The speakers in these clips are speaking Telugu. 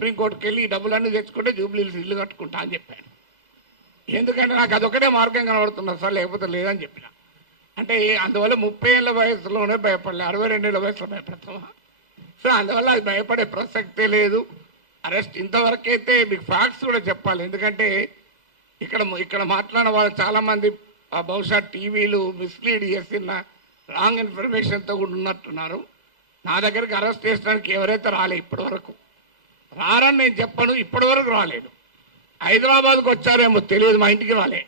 సుప్రీంకోర్టుకి వెళ్ళి ఈ డబ్బులన్నీ తెచ్చుకుంటే జూబ్లీహిల్స్ ఇల్లు కట్టుకుంటా అని చెప్పాను. ఎందుకంటే నాకు అదొకటే మార్గం కనబడుతున్నది సార్, లేకపోతే లేదని చెప్పిన. అంటే అందువల్ల 30 ఏళ్ళ వయసులోనే భయపడలే, 62 ఏళ్ళ వయసులో భయపడతామా? సో అందువల్ల అది భయపడే ప్రసక్తే లేదు. అరెస్ట్ ఇంతవరకు అయితే మీకు ఫ్యాక్ట్స్ కూడా చెప్పాలి. ఎందుకంటే ఇక్కడ మాట్లాడిన వాళ్ళు చాలామంది బహుశా టీవీలు మిస్లీడ్ చేసిన రాంగ్ ఇన్ఫర్మేషన్తో కూడా ఉన్నట్టున్నారు. నా దగ్గరికి అరెస్ట్ చేసడానికి ఎవరైతే రాలే ఇప్పటి వరకు, రారని నేను చెప్పను, ఇప్పటి వరకు రాలేదు. హైదరాబాద్కు వచ్చారేమో తెలియదు, మా ఇంటికి రాలే.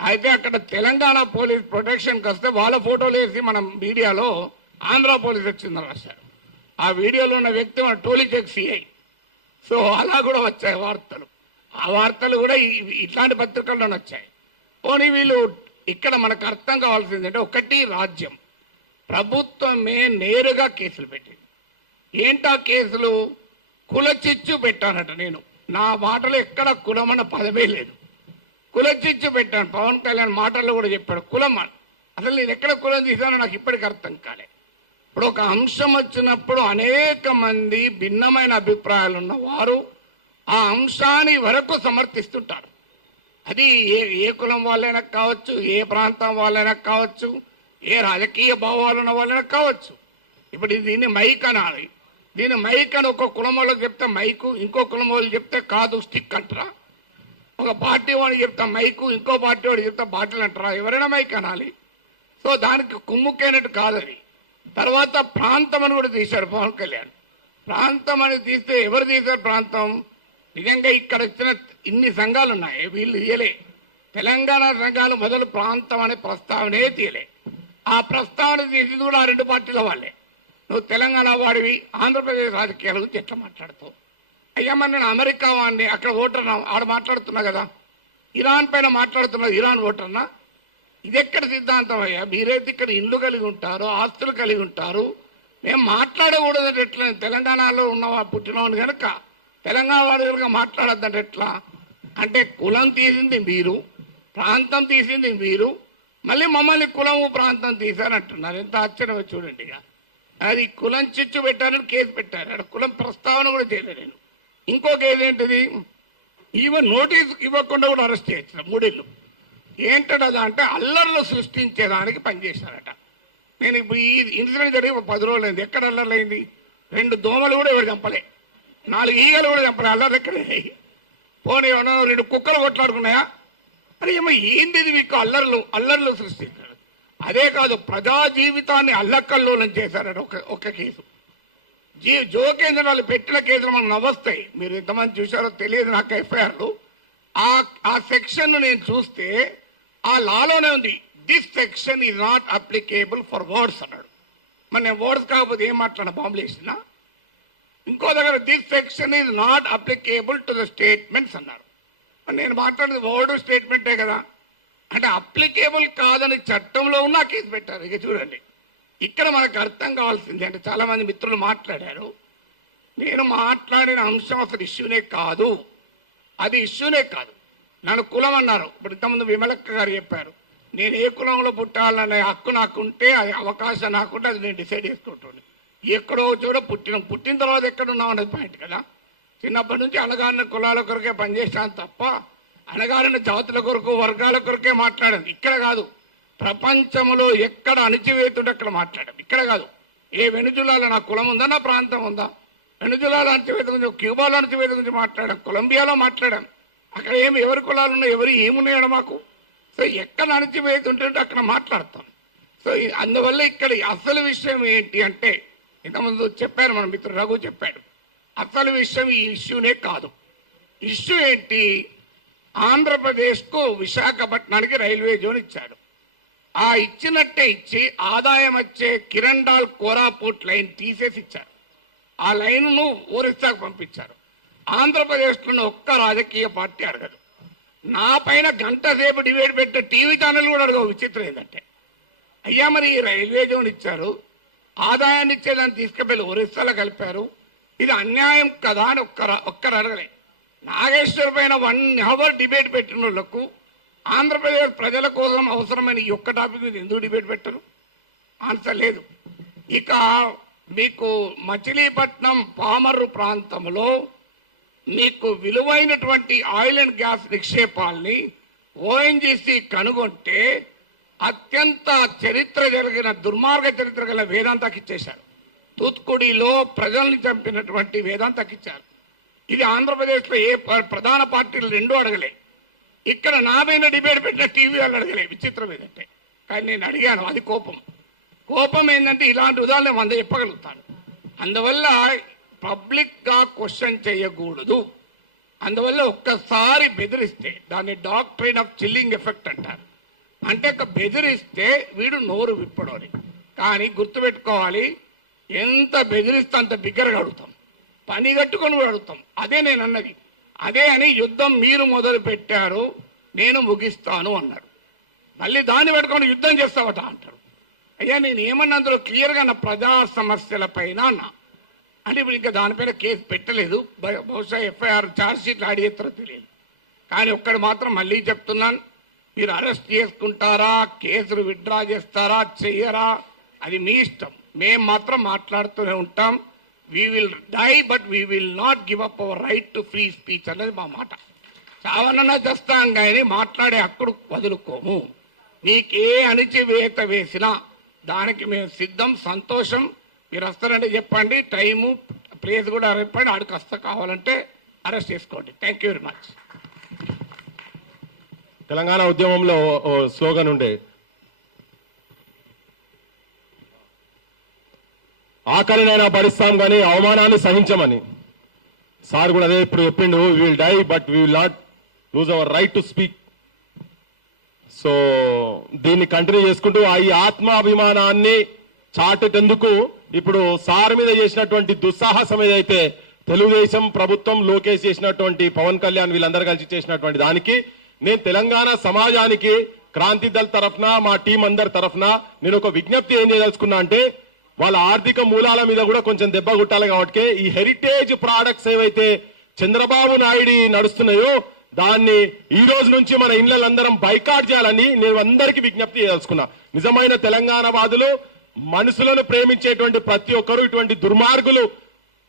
అయితే అక్కడ తెలంగాణ పోలీస్ ప్రొటెక్షన్కి వస్తే వాళ్ళ ఫోటోలు వేసి మనం మీడియాలో ఆంధ్ర పోలీస్ వచ్చిందని రాశారు. ఆ వీడియోలో ఉన్న వ్యక్తి మన టోలీచెక్ సిఐ. సో అలా కూడా వచ్చాయి వార్తలు. ఆ వార్తలు కూడా ఇట్లాంటి పత్రికల్లోనే వచ్చాయి. పోనీ వీళ్ళు ఇక్కడ మనకు అర్థం కావాల్సింది అంటే, ఒకటి రాజ్యం ప్రభుత్వమే నేరుగా కేసులు పెట్టింది. ఏంటా కేసులు? కులచిచ్చు పెట్టానట. నేను నా మాటలో ఎక్కడ కులమన్న పదమే లేదు, కులచిచ్చు పెట్టాను. పవన్ కళ్యాణ్ మాటల్లో కూడా చెప్పాడు కులం. అసలు నేను ఎక్కడ కులం తీసానో నాకు ఇప్పటికీ అర్థం కాలే. ఇప్పుడు ఒక అంశం వచ్చినప్పుడు అనేక మంది భిన్నమైన అభిప్రాయాలు ఉన్నవారు ఆ అంశాన్ని వరకు సమర్థిస్తుంటారు. అది ఏ కులం వాళ్ళైనా కావచ్చు, ఏ ప్రాంతం వాళ్ళైనా కావచ్చు, ఏ రాజకీయ భావాలు ఉన్న వాళ్ళైనా కావచ్చు. ఇప్పుడు దీన్ని మైక్ అనాలి. దీన్ని మైక్ అని ఒక కులం వాళ్ళకి చెప్తే మైకు, ఇంకో కులం వాళ్ళు చెప్తే కాదు స్టిక్ అంటారా? ఒక పార్టీ వాడికి చెప్తా మైకు, ఇంకో పార్టీ వాడికి చెప్తే బాటిల్ అంటారా? ఎవరైనా మైక్ అనాలి. సో దానికి కుమ్ముకైనట్టు కాదు అది. తర్వాత ప్రాంతం అని కూడా తీశాడు పవన్ కళ్యాణ్. ప్రాంతం అని తీస్తే ఎవరు తీశారు ప్రాంతం? నిజంగా ఇక్కడ వచ్చిన ఇన్ని సంఘాలు ఉన్నాయి, వీళ్ళు తీయలే. తెలంగాణ సంఘాలు మొదలు ప్రాంతం అనే ప్రస్తావనే తీయలే. ఆ ప్రస్తావన తీసింది కూడా ఆ రెండు పార్టీల వాళ్ళే. నువ్వు తెలంగాణ వాడివి, ఆంధ్రప్రదేశ్ రాజకీయాల గురించి ఎట్లా మాట్లాడుతావు? అయ్యా మరి నేను అమెరికా వాడిని, అక్కడ ఓటర్నా, ఆడ మాట్లాడుతున్నా కదా. ఇరాన్ పైన మాట్లాడుతున్నా, ఇరాన్ ఓటర్నా? ఇది ఎక్కడ సిద్ధాంతం అయ్యా? మీరైతే ఇక్కడ ఇండ్లు కలిగి ఉంటారు, ఆస్తులు కలిగి ఉంటారు, మేము మాట్లాడకూడదంటే ఎట్లా? తెలంగాణలో ఉన్నవా పుట్టినవాడిని కనుక తెలంగాణ వాడు కనుక మాట్లాడద్దంటే ఎట్లా? అంటే కులం తీసింది మీరు, ప్రాంతం తీసింది మీరు, మళ్ళీ మమ్మల్ని కులము ప్రాంతం తీశారంటున్నారు. ఎంత ఆశ్చర్యమో చూడండి. ఇక అది కులం చిచ్చు పెట్టారని కేసు పెట్టారు, అక్కడ కులం ప్రస్తావన కూడా చేయలేదు నేను. ఇంకో కేసు ఏంటిది? ఈవెన్ నోటీస్ ఇవ్వకుండా కూడా అరెస్ట్ చేయొచ్చు 3 ఏళ్ళు. ఏంటదా అంటే అల్లర్లు సృష్టించేదానికి పనిచేశారట. నేను ఇప్పుడు ఈ ఇన్సిడెంట్ జరిగి 10 రోజులు అయింది. ఎక్కడ అల్లర్లు అయింది? 2 దోమలు కూడా ఎవరు చంపలే, 4 ఈగలు కూడా చంపలే. అల్లర్లు ఎక్కడే? పోనీ 2 కుక్కలు కొట్లాడుకున్నాయా? అరే ఏమో ఏంది ఇది? మీకు అల్లర్లు సృష్టించారు. అదే కాదు, ప్రజా జీవితాన్ని అల్లకల్లోలం చేశారట. ఒక కేసు జోకేంద్ర వాళ్ళు పెట్టిన కేసులు మనకు నవ్వొస్తాయి. మీరు ఎంతమంది చూశారో తెలియదు నాకు ఎఫ్ఐఆర్లు. ఆ సెక్షన్ నేను చూస్తే ఆ లాలోనే ఉంది, this section is not applicable for words అన్నాడు. మరి నేను వర్డ్స్ కాకపోతే ఏం మాట్లాడినా బాంబులు వేసినా? ఇంకో దగ్గర this section is not applicable to the statements అన్నారు. నేను మాట్లాడేది వర్డ్ స్టేట్మెంటే కదా. అంటే అప్లికేబుల్ కాదని చట్టంలో ఉన్న కేసు పెట్టారు. ఇక చూడండి, ఇక్కడ మనకు అర్థం కావాల్సింది అంటే, చాలామంది మిత్రులు మాట్లాడారు, నేను మాట్లాడిన అంశం అసలు ఇష్యూనే కాదు, అది ఇష్యూనే కాదు. నన్ను కులం అన్నారు. ఇప్పుడు ఇంతకుముందు విమలక్క గారు చెప్పారు, నేను ఏ కులంలో పుట్టాలనే హక్కు నాకుంటే, అది అవకాశం నాకుంటే అది నేను డిసైడ్ చేసుకుంటాను. ఎక్కడో చూడ పుట్టిన తర్వాత ఎక్కడున్నాం అనేది పాయింట్ కదా. చిన్నప్పటి నుంచి అణగారిన కులాల కొరకే పనిచేశాను తప్ప అణగారిన జాతుల కొరకు వర్గాల కొరకే మాట్లాడాను. ఇక్కడ కాదు, ప్రపంచంలో ఎక్కడ అణిచివేతుంటే అక్కడ మాట్లాడాం. ఇక్కడ కాదు, ఏ వెనుజులాలో నా కులం ఉందా, నా ప్రాంతం ఉందా? వెనుజులాలో అణచివేత గురించి, క్యూబాలో అణచివేత గురించి మాట్లాడాం, కొలంబియాలో మాట్లాడాం. అక్కడ ఎవరి కులాలు ఉన్నాయి, ఎవరు ఏమున్నాయో మాకు. సో ఎక్కడ అణచివేత ఉంటుంటే అక్కడ మాట్లాడతాం. సో అందువల్ల ఇక్కడ అసలు విషయం ఏంటి అంటే, ఇంతకుముందు చెప్పారు మన మిత్రుడు రఘు చెప్పాడు, అసలు విషయం ఈ ఇష్యూనే కాదు. ఇష్యూ ఏంటి? ఆంధ్రప్రదేశ్కు విశాఖపట్నానికి రైల్వే జోన్ ఇచ్చాడు. ఆ ఇచ్చినట్టే ఇచ్చి ఆదాయం వచ్చే కిరండాల్ కోరాపుట్ లైన్ తీసేసి ఇచ్చారు. ఆ లైన్ను ఒరిస్సాకు పంపించారు. ఆంధ్రప్రదేశ్లో ఒక్క రాజకీయ పార్టీ అడగదు. నా పైన గంట సేపు డిబేట్ పెట్టే టీవీ ఛానల్ కూడా అడగవు. విచిత్రం ఏంటంటే, అయ్యా మరి ఈ రైల్వే జోన్ ఇచ్చారు, ఆదాయాన్ని ఇచ్చేదాన్ని తీసుకువెళ్ళి ఒరిస్సాలో కలిపారు, ఇది అన్యాయం కదా అని ఒక్కరు అడగలే. నాగేశ్వర్ పైన 1 అవర్ డిబేట్ పెట్టిన వాళ్ళకు ఆంధ్రప్రదేశ్ ప్రజల కోసం అవసరమైన ఈ ఒక్క టాపిక్ మీద ఎందుకు డిబేట్ పెట్టరు? ఆన్సర్ లేదు. ఇక మీకు మచిలీపట్నం పామర్రు ప్రాంతంలో మీకు విలువైనటువంటి ఆయిల్ అండ్ గ్యాస్ నిక్షేపాల్ని ఓఎన్జీసీ కనుగొంటే అత్యంత చరిత్ర జరిగిన దుర్మార్గ చరిత్ర గల వేదాంతకి ఇచ్చేశారు. తూత్కుడిలో ప్రజల్ని చంపినటువంటి వేదాంతకి ఇచ్చారు. ఇది ఆంధ్రప్రదేశ్లో ఏ ప్రధాన పార్టీలు రెండూ అడగలే. ఇక్కడ నా మీద డిబేట్ పెట్టిన టీవీ వాళ్ళు అడగలే. విచిత్రం ఏదంటే, కానీ నేను అడిగాను. అది కోపం ఏంటంటే ఇలాంటి ఉదాహరణ 100 చెప్పగలుగుతాను. అందువల్ల పబ్లిక్గా క్వశ్చన్ చేయకూడదు. అందువల్ల ఒక్కసారి బెదిరిస్తే దాన్ని డాక్ట్రైన్ ఆఫ్ చిల్లింగ్ ఎఫెక్ట్ అంటారు. అంటే బెదిరిస్తే వీడు నోరు విప్పడని. కానీ గుర్తుపెట్టుకోవాలి, ఎంత బెదిరిస్తే అంత బిగ్గరగా అడుగుతాం, పని కట్టుకొని కూడా అడుగుతాం. అదే నేను అన్నది. అదే అని యుద్ధం మీరు మొదలు పెట్టారు, నేను ముగిస్తాను అన్నారు. మళ్ళీ దాన్ని పెట్టుకొని యుద్ధం చేస్తావట అంటారు. అయ్యా నేను ఏమన్నా అందులో క్లియర్గా నా ప్రజా సమస్యల పైన అన్నా. అంటే ఇప్పుడు ఇంకా దానిపైన కేసు పెట్టలేదు. బహుశా ఎఫ్ఐఆర్ ఛార్జ్ షీట్లు ఆడిస్తారో తెలియదు. కానీ ఒక్కడు మాత్రం మళ్ళీ చెప్తున్నాను, మీరు అరెస్ట్ చేసుకుంటారా, కేసులు విత్డ్రా చేస్తారా, చెయ్యరా, అది మీ ఇష్టం. మేము మాత్రం మాట్లాడుతూనే ఉంటాం. We will die but we will not give up our right to free speech అన్నది మా మాట. చావనన్నా చేస్తాం కానీ మాట్లాడే హక్కుడు వదులుకోము. నీకే అణిచివేత వేసినా దానికి మేము సిద్ధం. సంతోషం. మీరు వస్తారంటే చెప్పండి, టైము ప్లేస్ కూడా చెప్పండి. ఆడికి వస్తా, కావాలంటే అరెస్ట్ చేసుకోండి. Thank you very much. Telangana ఉద్యమంలో ఓ స్లోగన్ ఉండే, ఆకలినైనా భరిస్తాం కానీ అవమానాన్ని సహించమని. సార్ కూడా అదే ఇప్పుడు చెప్పిండు, we will die but we will not lose our right to speak. So దీన్ని కంటిన్యూ చేసుకుంటూ ఈ ఆత్మాభిమానాన్ని చాటేందుకు ఇప్పుడు సార్ మీద చేసినటువంటి దుస్సాహసం ఏదైతే తెలుగుదేశం ప్రభుత్వం, లోకేష్ చేసినటువంటి, పవన్ కళ్యాణ్ వీళ్ళందరూ కలిసి చేసినటువంటి దానికి నేను తెలంగాణ సమాజానికి క్రాంతి దళ్ తరఫున, మా టీం అందరి తరఫున నేను ఒక విజ్ఞప్తి ఏం చేయదలుచుకున్నా అంటే, వాళ్ళ ఆర్థిక మూలాల మీద కూడా కొంచెం దెబ్బ కొట్టాలి. కాబట్టి ఈ హెరిటేజ్ ప్రోడక్ట్స్ ఏవైతే చంద్రబాబు నాయుడు నడుస్తున్నాయో దాన్ని ఈ రోజు నుంచి మన ఇళ్లందరం బైకాట్ చేయాలని నేను అందరికీ విజ్ఞప్తి చేయదలుచుకున్నా. నిజమైన తెలంగాణ వాదులు, మనుషులను ప్రేమించేటువంటి ప్రతి ఒక్కరూ ఇటువంటి దుర్మార్గులు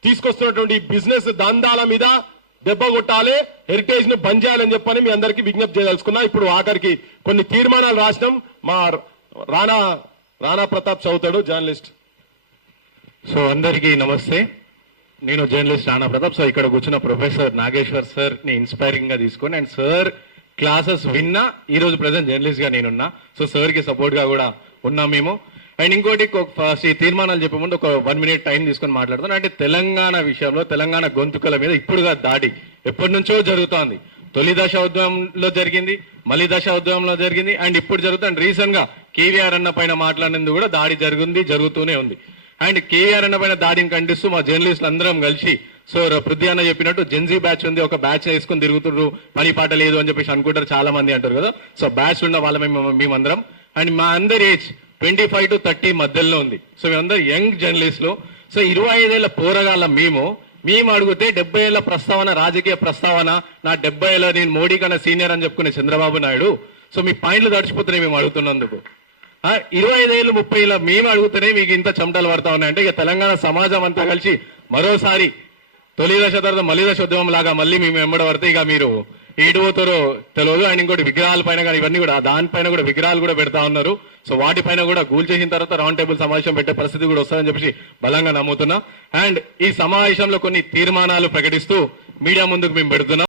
తీసుకొస్తున్నటువంటి బిజినెస్ దందాల మీద దెబ్బ కొట్టాలి, హెరిటేజ్ ను బంద్ చేయాలని చెప్పని మీ అందరికీ విజ్ఞప్తి చేయదలుచుకున్నా. ఇప్పుడు ఆఖరికి కొన్ని తీర్మానాలు రాసినాం. మా రాణా ప్రతాప్ చదువుతాడు, జర్నలిస్ట్. సో అందరికీ నమస్తే. నేను జర్నలిస్ట్ రాణా ప్రతాప్. సో ఇక్కడ కూర్చున్న ప్రొఫెసర్ నాగేశ్వర్ సార్ ని ఇన్స్పైరింగ్ గా తీసుకొని అండ్ సార్ క్లాసెస్ విన్నా ఈ రోజు ప్రెసెంట్ జర్నలిస్ట్ గా నేనున్నా. సో సార్ కి సపోర్ట్ గా కూడా ఉన్నాం మేము. అండ్ ఇంకోటి, ఫస్ట్ ఈ తీర్మానాలు చెప్పే ముందు ఒక 1 minute టైం తీసుకొని మాట్లాడుతాను. అంటే తెలంగాణ విషయంలో, తెలంగాణ గొంతుకల మీద ఇప్పుడుగా దాడి ఎప్పటి నుంచో జరుగుతోంది. తొలి దశ ఉద్యమంలో జరిగింది, మళ్ళీ దశ ఉద్యమంలో జరిగింది, అండ్ ఇప్పుడు జరుగుతుంది. రీసెంట్ గా కేవీఆర్ అన్న పైన మాట్లాడినందుకు కూడా దాడి జరుగుతూనే ఉంది. అండ్ కేవీఆర్ అన్న పైన దాడిని ఖండిస్తూ మా జర్నలిస్టులు అందరం కలిసి, సో పృథ్వీ అన్న చెప్పినట్టు జెన్జీ బ్యాచ్ ఉంది, ఒక బ్యాచ్ వేసుకుని తిరుగుతున్నారు, పని పాట లేదు అని చెప్పేసి అనుకుంటారు చాలా మంది అంటారు కదా. సో బ్యాచ్ ఉన్న వాళ్ళ మేమందరం, అండ్ మా అందరి ఏజ్ 25 to 30 మధ్యలో ఉంది. సో మేమందరం యంగ్ జర్నలిస్టులు. సో 25 ఏళ్ల పోరగాళ్ళ మేము అడిగితే 70 ఏళ్ల ప్రస్తావన, రాజకీయ ప్రస్తావన, నా 70 ఏళ్ళ నేను మోడీ కన్నా సీనియర్ అని చెప్పుకునే చంద్రబాబు నాయుడు. సో మీ పాయింట్లు తడిచిపోతున్నాయి మేము అడుగుతున్నందుకు. 25 ఏళ్ళు 30 ఏళ్ళ మేము అడుగుతూనే మీకు ఇంత చెమటలు పడతా ఉన్నాయంటే, ఇక తెలంగాణ సమాజం అంతా కలిసి మరోసారి తొలి దశ తర్వాత మళ్ళీ దశ ఉద్యమం లాగా మళ్ళీ మేము వెంబడబడితే ఇక మీరు ఏడు పోతారో తెలియదు. అండ్ ఇంకోటి విగ్రహాల పైన కానీ ఇవన్నీ కూడా, దానిపైన కూడా విగ్రహాలు కూడా పెడతా ఉన్నారు. సో వాటిపైన కూడా గూల్ చేసిన తర్వాత రౌండ్ టేబుల్ సమావేశం పెట్టే పరిస్థితి కూడా వస్తుందని చెప్పేసి బలంగా నమ్ముతున్నా. అండ్ ఈ సమావేశంలో కొన్ని తీర్మానాలు ప్రకటిస్తూ మీడియా ముందుకు మేము పెడుతున్నాం.